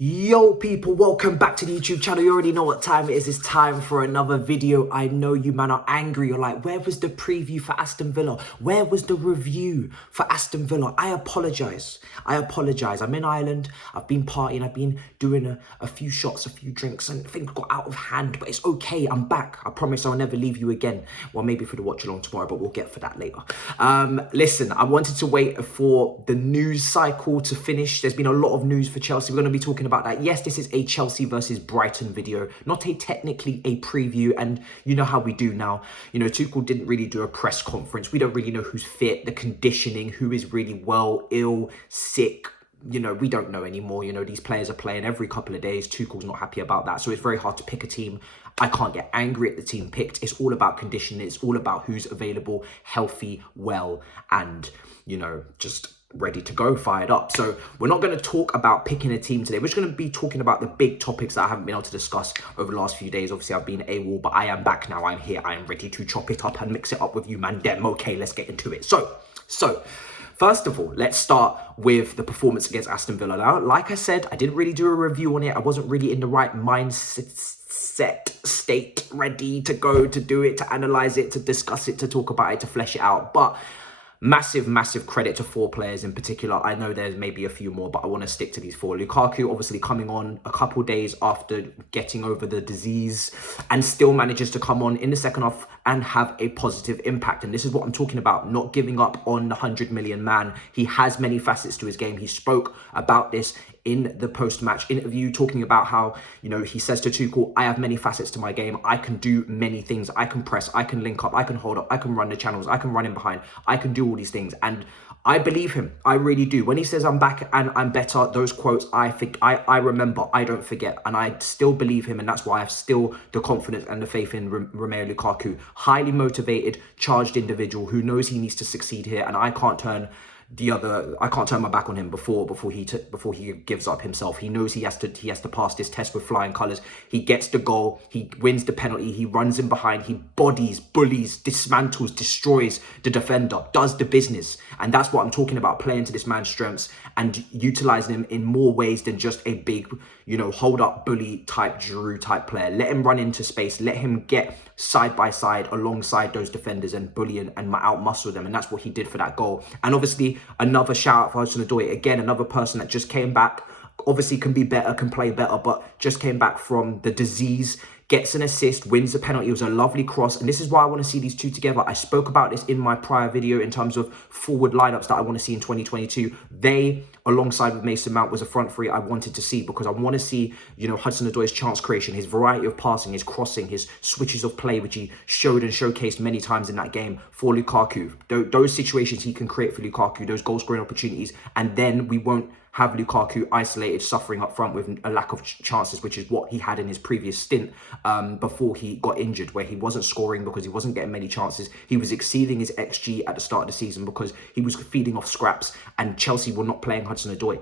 Yo people, welcome back to the YouTube channel. You already know what time it is. It's time for another video. I know you man are angry. You're like, where was the preview for Aston Villa? Where was the review for Aston Villa? I apologize. I'm in Ireland. I've been partying. I've been doing a few shots, a few drinks, and things got out of hand, but it's okay. I'm back. I promise I'll never leave you again. Well, maybe for the watch along tomorrow, but we'll get for that later. Listen, I wanted to wait for the news cycle to finish. There's been a lot of news for Chelsea. We're going to be talking about that. Yes, this is a Chelsea versus Brighton video, not technically a preview, and you know how we do now. You know, Tuchel didn't really do a press conference. We don't really know who's fit, the conditioning, who is really well, ill, sick. You know, we don't know anymore. You know, these players are playing every couple of days. Tuchel's not happy about that, so it's very hard to pick a team. I can't get angry at the team picked. It's all about conditioning. It's all about who's available, healthy, well, and, you know, just ready to go, fired up. So we're not going to talk about picking a team today. We're just going to be talking about the big topics that I haven't been able to discuss over the last few days. Obviously, I've been AWOL, but I am back now. I'm here. I am ready to chop it up and mix it up with you, man. Dem. Okay, let's get into it. So first of all, let's start with the performance against Aston Villa. Now, like I said, I didn't really do a review on it. I wasn't really in the right mindset, state, ready to go, to do it, to analyze it, to discuss it, to talk about it, to flesh it out. But massive credit to four players in particular. I know there's maybe a few more, but I want to stick to these four. Lukaku obviously coming on a couple days after getting over the disease and still manages to come on in the second half and have a positive impact. And this is what I'm talking about, not giving up on the 100 million man. He has many facets to his game. He spoke about this in the post-match interview, talking about how, you know, he says to Tuchel, I have many facets to my game. I can do many things. I can press, I can link up, I can hold up, I can run the channels, I can run in behind, I can do all these things. And I believe him. I really do. When he says I'm back and I'm better, those quotes, I think I remember, I don't forget. And I still believe him. And that's why I have still the confidence and the faith in Romelu Lukaku. Highly motivated, charged individual who knows he needs to succeed here. And I can't turn my back on him before he gives up himself. He knows he has to pass this test with flying colours. He gets the goal, he wins the penalty, he runs in behind, he bodies, bullies, dismantles, destroys the defender, does the business. And that's what I'm talking about, playing to this man's strengths and utilising him in more ways than just a big, you know, hold up bully type Giroud type player. Let him run into space, let him get side by side alongside those defenders and bully and out-muscle them. And that's what he did for that goal. And obviously, another shout out for Hudson-Odoi. Again, another person that just came back. Obviously can be better, can play better, but just came back from the disease, gets an assist, wins the penalty. It was a lovely cross. And this is why I want to see these two together. I spoke about this in my prior video in terms of forward lineups that I want to see in 2022. They, alongside with Mason Mount, was a front three I wanted to see, because I want to see, you know, Hudson-Odoi's chance creation, his variety of passing, his crossing, his switches of play, which he showed and showcased many times in that game for Lukaku. Those situations he can create for Lukaku, those goal scoring opportunities, and then we won't have Lukaku isolated, suffering up front with a lack of chances, which is what he had in his previous stint before he got injured, where he wasn't scoring because he wasn't getting many chances. He was exceeding his XG at the start of the season because he was feeding off scraps, and Chelsea were not playing Hudson-Odoi.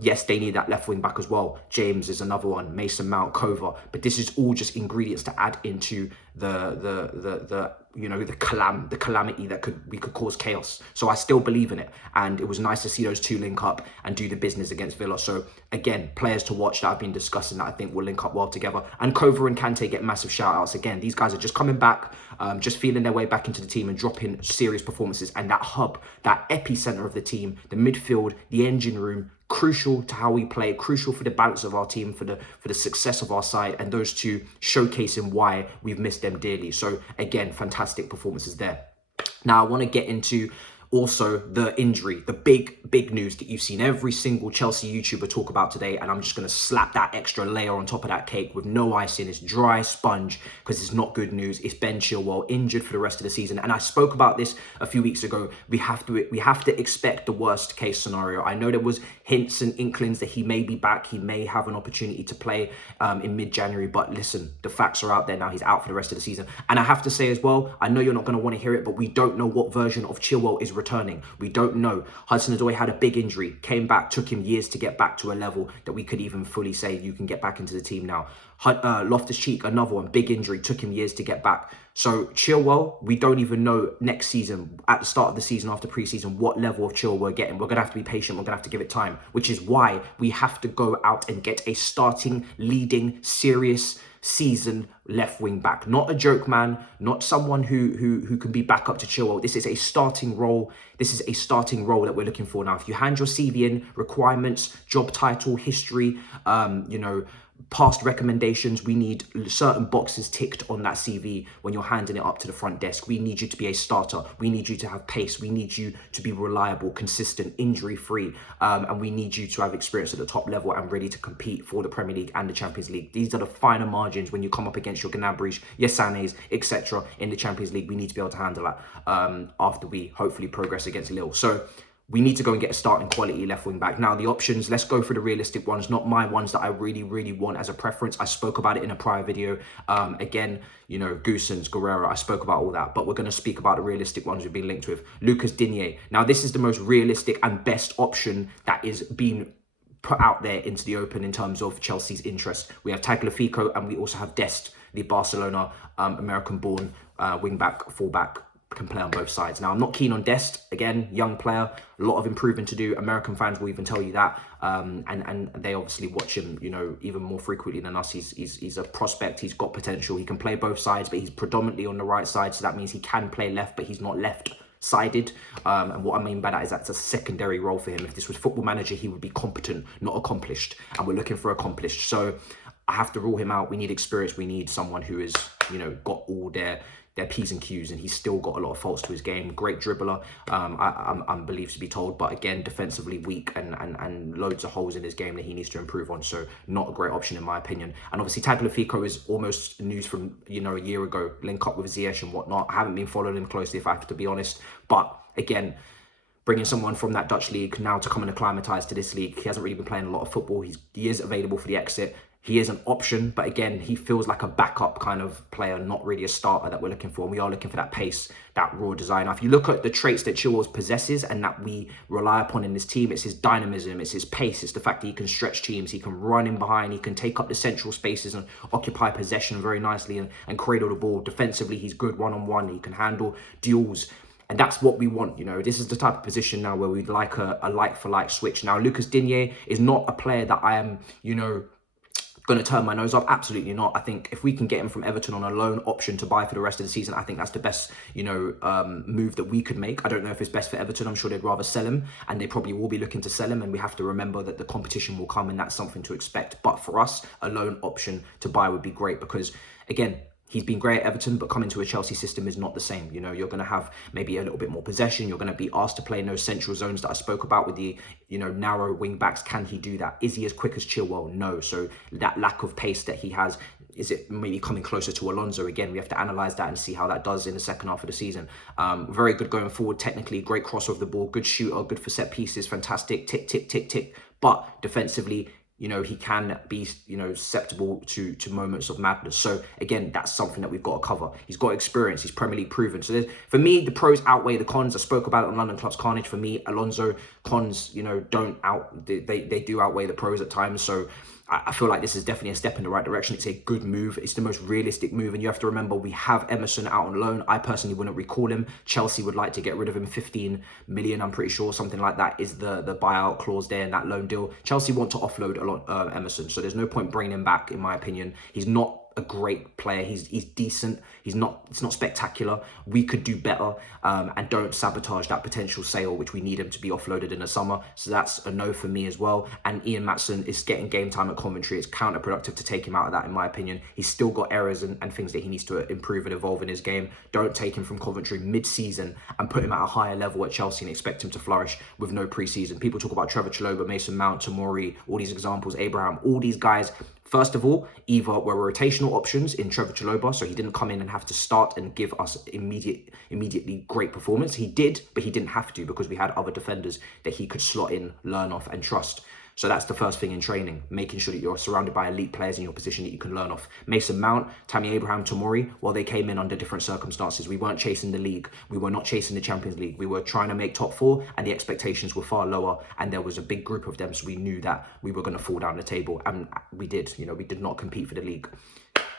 Yes, they need that left wing back as well. James is another one, Mason Mount, Kova, but this is all just ingredients to add into the you know, the calamity that we could cause chaos. So I still believe in it, and it was nice to see those two link up and do the business against Villa. So again, players to watch that I've been discussing that I think will link up well together. And Kova and Kante get massive shout outs. Again, these guys are just coming back, just feeling their way back into the team and dropping serious performances. And that hub, that epicenter of the team, the midfield, the engine room, crucial to how we play, crucial for the balance of our team, for the success of our side, and those two showcasing why we've missed them dearly. So again, fantastic performances there. Now I want to get into also the injury, the big news that you've seen every single Chelsea YouTuber talk about today, and I'm just going to slap that extra layer on top of that cake with no icing. It's dry sponge because it's not good news. It's Ben Chilwell, injured for the rest of the season, and I spoke about this a few weeks ago. We have to expect the worst case scenario. I know there was hints and inklings that he may be back, he may have an opportunity to play in mid-January, but listen, the facts are out there now. He's out for the rest of the season. And I have to say as well, I know you're not going to want to hear it, but we don't know what version of Chilwell is returning. We don't know. Hudson-Odoi had a big injury, came back, took him years to get back to a level that we could even fully say you can get back into the team now. Loftus-Cheek, another one, big injury, took him years to get back. So Chilwell, we don't even know next season, at the start of the season, after pre-season, what level of Chilwell we're getting. We're going to have to be patient. We're going to have to give it time, which is why we have to go out and get a starting, leading, serious season left wing back. Not a joke man, not someone who can be back up to Chilwell. This is a starting role. This is a starting role that we're looking for now. If you hand your CV in, requirements, job title, history, past recommendations, we need certain boxes ticked on that CV when you're handing it up to the front desk. We need you to be a starter. We need you to have pace. We need you to be reliable, consistent, injury-free, and we need you to have experience at the top level and ready to compete for the Premier League and the Champions League. These are the finer margins when you come up against your Gnabry's, your Sané's, etc. in the Champions League. We need to be able to handle that after we hopefully progress against Lille. So we need to go and get a starting quality left wing back. Now, the options, let's go for the realistic ones, not my ones that I really, really want as a preference. I spoke about it in a prior video. Again, Goossens, Guerrero, I spoke about all that, but we're going to speak about the realistic ones we've been linked with. Lucas Digne. Now, this is the most realistic and best option that is being put out there into the open in terms of Chelsea's interest. We have Tagliafico and we also have Dest, the Barcelona American-born wing-back, full-back, can play on both sides. Now, I'm not keen on Dest. Again, young player, a lot of improving to do. American fans will even tell you that. And they obviously watch him, even more frequently than us. He's a prospect. He's got potential. He can play both sides, but he's predominantly on the right side. So that means he can play left, but he's not left-sided. And what I mean by that is that's a secondary role for him. If this was Football Manager, he would be competent, not accomplished. And we're looking for accomplished. So I have to rule him out. We need experience. We need someone who is, got all their P's and Q's, and he's still got a lot of faults to his game. Great dribbler, I'm believed to be told, but again, defensively weak and loads of holes in his game that he needs to improve on. So not a great option in my opinion. And obviously Tagliafico is almost news from, a year ago, link up with Ziyech and whatnot. I haven't been following him closely, if I have to be honest. But again, bringing someone from that Dutch league now to come and acclimatise to this league. He hasn't really been playing a lot of football. He is available for the exit. He is an option, but again, he feels like a backup kind of player, not really a starter that we're looking for. And we are looking for that pace, that raw design. Now, if you look at the traits that Chilwell possesses and that we rely upon in this team, it's his dynamism, it's his pace, it's the fact that he can stretch teams, he can run in behind, he can take up the central spaces and occupy possession very nicely and cradle the ball. Defensively, he's good one-on-one, he can handle duels. And that's what we want, This is the type of position now where we'd like a like-for-like switch. Now, Lucas Digne is not a player that I am, going to turn my nose up. Absolutely not. I think if we can get him from Everton on a loan option to buy for the rest of the season, I think that's the best, move that we could make. I don't know if it's best for Everton. I'm sure they'd rather sell him, and they probably will be looking to sell him. And we have to remember that the competition will come, and that's something to expect. But for us, a loan option to buy would be great because, again, he's been great at Everton, but coming to a Chelsea system is not the same. You're going to have maybe a little bit more possession. You're going to be asked to play in those central zones that I spoke about with the, narrow wing backs. Can he do that? Is he as quick as Chilwell? No. So that lack of pace that he has, is it maybe coming closer to Alonso? Again, we have to analyse that and see how that does in the second half of the season. Very good going forward, technically, great cross of the ball, good shooter, good for set pieces, fantastic, tick, tick, tick, tick. But defensively, he can be, susceptible to moments of madness. So again, that's something that we've got to cover. He's got experience. He's Premier League proven. So for me, the pros outweigh the cons. I spoke about it on London Club's Carnage. For me, Alonso, cons, they do outweigh the pros at times. So I feel like this is definitely a step in the right direction. It's a good move. It's the most realistic move. And you have to remember, we have Emerson out on loan. I personally wouldn't recall him. Chelsea would like to get rid of him. 15 million, I'm pretty sure. Something like that is the buyout clause there in that loan deal. Chelsea want to offload a lot Emerson. So there's no point bringing him back, in my opinion. He's not a great player. He's decent. It's not spectacular. We could do better, and don't sabotage that potential sale, which we need him to be offloaded in the summer. So that's a no for me as well. And Ian Maatsen is getting game time at Coventry. It's counterproductive to take him out of that, in my opinion. He's still got errors and things that he needs to improve and evolve in his game. Don't take him from Coventry mid-season and put him at a higher level at Chelsea and expect him to flourish with no pre-season. People talk about Trevor Chalobah, Mason Mount, Tomori, all these examples, Abraham, all these guys. First of all, either were rotational options in Trevor Chalobah, so he didn't come in and have to start and give us immediately great performance. He did, but he didn't have to because we had other defenders that he could slot in, learn off and trust. So that's the first thing in training, making sure that you're surrounded by elite players in your position that you can learn off. Mason Mount, Tammy Abraham, Tomori, well, they came in under different circumstances. We weren't chasing the league. We were not chasing the Champions League. We were trying to make top four, and the expectations were far lower. And there was a big group of them, so we knew that we were going to fall down the table. And we did. We did not compete for the league.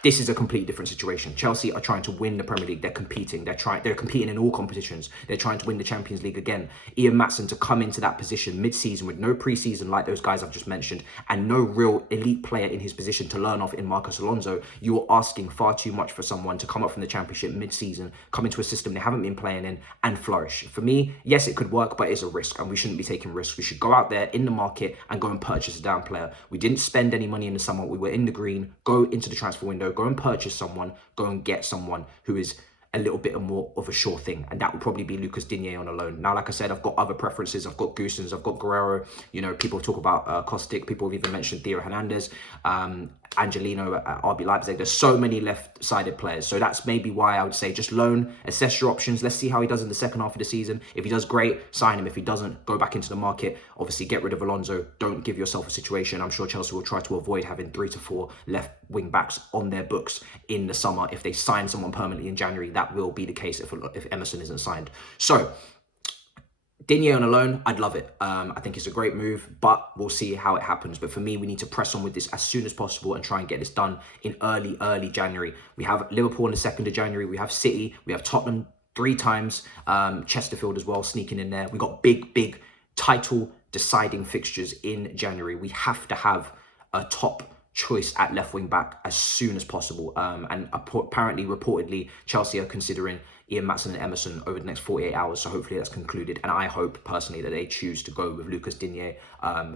This is a completely different situation. Chelsea are trying to win the Premier League. They're competing. They're competing in all competitions. They're trying to win the Champions League again. Ian Maatsen to come into that position mid-season with no pre-season like those guys I've just mentioned and no real elite player in his position to learn off in Marcos Alonso. You are asking far too much for someone to come up from the Championship mid-season, come into a system they haven't been playing in and flourish. For me, yes, it could work, but it's a risk and we shouldn't be taking risks. We should go out there in the market and go and purchase a down player. We didn't spend any money in the summer. We were in the green. Go into the transfer window. Go and purchase someone, go and get someone who is a little bit more of a sure thing, and that would probably be Lucas Digne on a loan. Now, like I said, I've got other preferences. I've got Goossens, I've got Guerrero. People talk about Kostic. People have even mentioned Theo Hernandez, Angelino at RB Leipzig. There's so many left-sided players, so that's maybe why I would say just loan, assess your options. Let's see how he does in the second half of the season. If he does great, sign him. If he doesn't, go back into the market. Obviously, get rid of Alonso. Don't give yourself a situation. I'm sure Chelsea will try to avoid having 3 to 4 left wing backs on their books in the summer. If they sign someone permanently in January, that will be the case if Emerson isn't signed. So Digne on a loan, I'd love it. I think it's a great move, but we'll see how it happens. But for me, we need to press on with this as soon as possible and try and get this done in early January. We have Liverpool on the 2nd of January. We have City. We have Tottenham 3 times. Chesterfield as well, sneaking in there. We got big title deciding fixtures in January. We have to have a top choice at left wing back as soon as possible. And apparently, reportedly, Chelsea are considering Ian Maatsen and Emerson over the next 48 hours. So hopefully that's concluded. And I hope personally that they choose to go with Lucas Digne,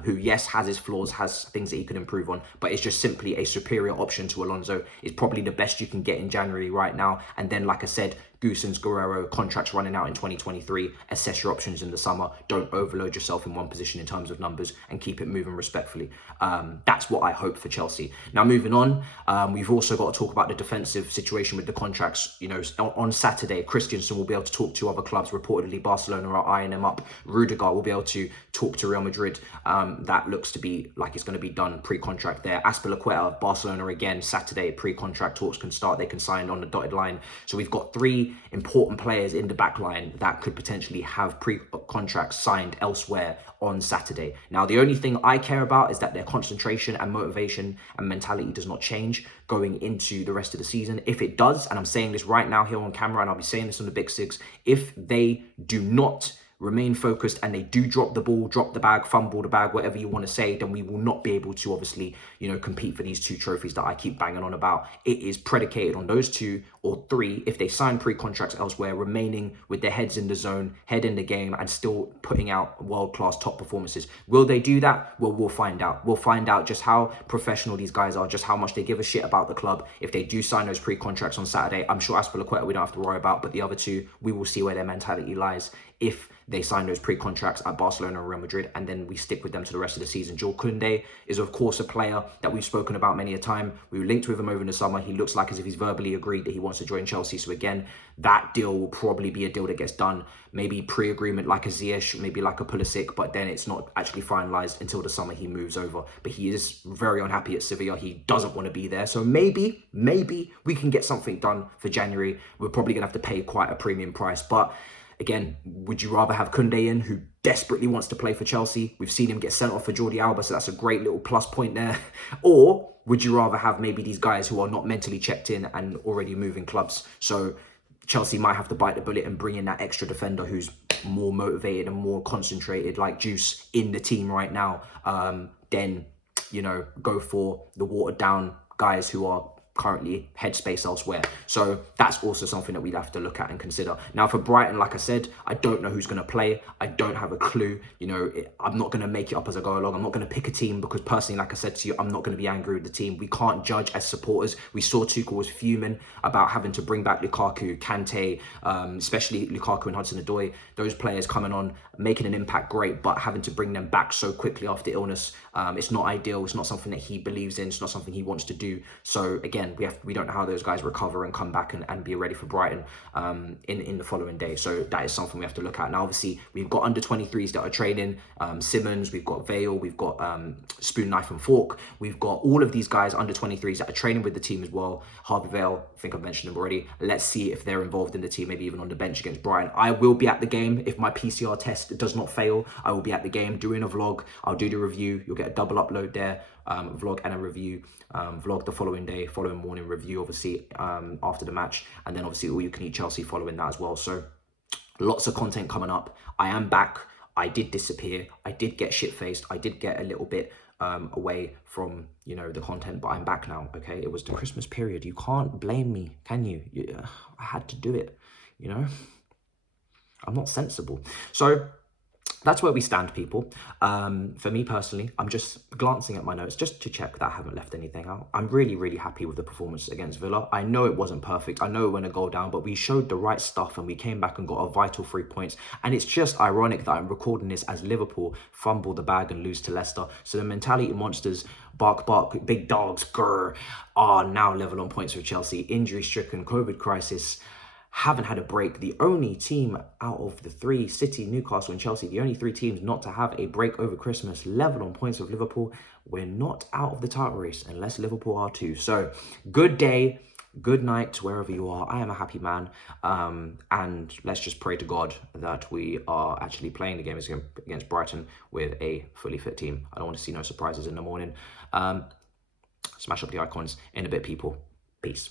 who, yes, has his flaws, has things that he can improve on, but it's just simply a superior option to Alonso. It's probably the best you can get in January right now. And then, like I said, Goossens, Guerrero, contracts running out in 2023. Assess your options in the summer. Don't overload yourself in one position in terms of numbers and keep it moving respectfully. That's what I hope for Chelsea. Now, moving on, we've also got to talk about the defensive situation with the contracts. On Saturday, Christensen will be able to talk to other clubs. Reportedly, Barcelona are eyeing him up. Rudiger will be able to talk to Real Madrid. That looks to be like it's going to be done pre-contract there. Azpilicueta, Barcelona again, Saturday, pre-contract talks can start. They can sign on the dotted line. So we've got 3 important players in the back line that could potentially have pre-contracts signed elsewhere on Saturday. Now, the only thing I care about is that their concentration and motivation and mentality does not change going into the rest of the season. If it does, and I'm saying this right now here on camera, and I'll be saying this on the Big Six, if they do not remain focused and they do drop the ball, drop the bag, fumble the bag, whatever you want to say, then we will not be able to obviously, compete for these 2 trophies that I keep banging on about. It is predicated on those 2 or 3, if they sign pre-contracts elsewhere, remaining with their heads in the zone, head in the game, and still putting out world-class top performances. Will they do that? Well, we'll find out. We'll find out just how professional these guys are, just how much they give a shit about the club. If they do sign those pre-contracts on Saturday, I'm sure Azpilicueta we don't have to worry about, but the other 2, we will see where their mentality lies if they sign those pre-contracts at Barcelona and Real Madrid, and then we stick with them to the rest of the season. Jules Koundé is, of course, a player that we've spoken about many a time. We were linked with him over the summer. He looks like as if he's verbally agreed that he wants to join Chelsea. So again, that deal will probably be a deal that gets done, maybe pre-agreement like a Ziyech, maybe like a Pulisic, but then it's not actually finalised until the summer he moves over. But he is very unhappy at Sevilla. He doesn't want to be there. So maybe we can get something done for January. We're probably going to have to pay quite a premium price, but again, would you rather have Koundé in, who desperately wants to play for Chelsea? We've seen him get sent off for Jordi Alba, so that's a great little plus point there. Or would you rather have maybe these guys who are not mentally checked in and already moving clubs? So Chelsea might have to bite the bullet and bring in that extra defender who's more motivated and more concentrated, like Juice, in the team right now. Then, go for the watered down guys who are currently headspace elsewhere. So that's also something that we'd have to look at and consider. Now for Brighton, like I said, I don't know who's going to play. I don't have a clue. I'm not going to make it up as I go along. I'm not going to pick a team because personally, like I said to you, I'm not going to be angry with the team. We can't judge as supporters. We saw Tuchel was fuming about having to bring back Lukaku, Kante, especially Lukaku and Hudson-Odoi. Those players coming on, making an impact, great, but having to bring them back so quickly after illness, it's not ideal. It's not something that he believes in. It's not something he wants to do. So again, again, we don't know how those guys recover and come back and be ready for Brighton in the following day. So that is something we have to look at. Now, obviously, we've got under 23s that are training. Simmons, we've got Vale, we've got Spoon, Knife and Fork. We've got all of these guys under 23s that are training with the team as well. Harvey Vale, I think I've mentioned him already. Let's see if they're involved in the team, maybe even on the bench against Brighton. I will be at the game. If my PCR test does not fail, I will be at the game doing a vlog. I'll do the review. You'll get a double upload there, vlog and a review. Vlog the following day, following morning, review obviously after the match, and then obviously all you can eat Chelsea following that as well. So lots of content coming up. I am back. I did disappear. I did get shit-faced. I did get a little bit away from, you know, the content, but I'm back now, okay? It was the Christmas period. You can't blame me, can you? I had to do it, you know? I'm not sensible. So that's where we stand, people. For me personally, I'm just glancing at my notes just to check that I haven't left anything out. I'm really, really happy with the performance against Villa. I know it wasn't perfect. I know it went a goal down, but we showed the right stuff and we came back and got a vital 3 points. And it's just ironic that I'm recording this as Liverpool fumble the bag and lose to Leicester. So the mentality monsters, bark, bark, big dogs, grr, are now level on points with Chelsea. Injury-stricken, COVID crisis, haven't had a break. The only team out of the three, City, Newcastle and Chelsea, the only three teams not to have a break over Christmas, level on points with Liverpool. We're not out of the title race unless Liverpool are too. So good day, good night, wherever you are. I am a happy man. And let's just pray to God that we are actually playing the game against Brighton with a fully fit team. I don't want to see no surprises in the morning. Smash up the icons in a bit, people. Peace.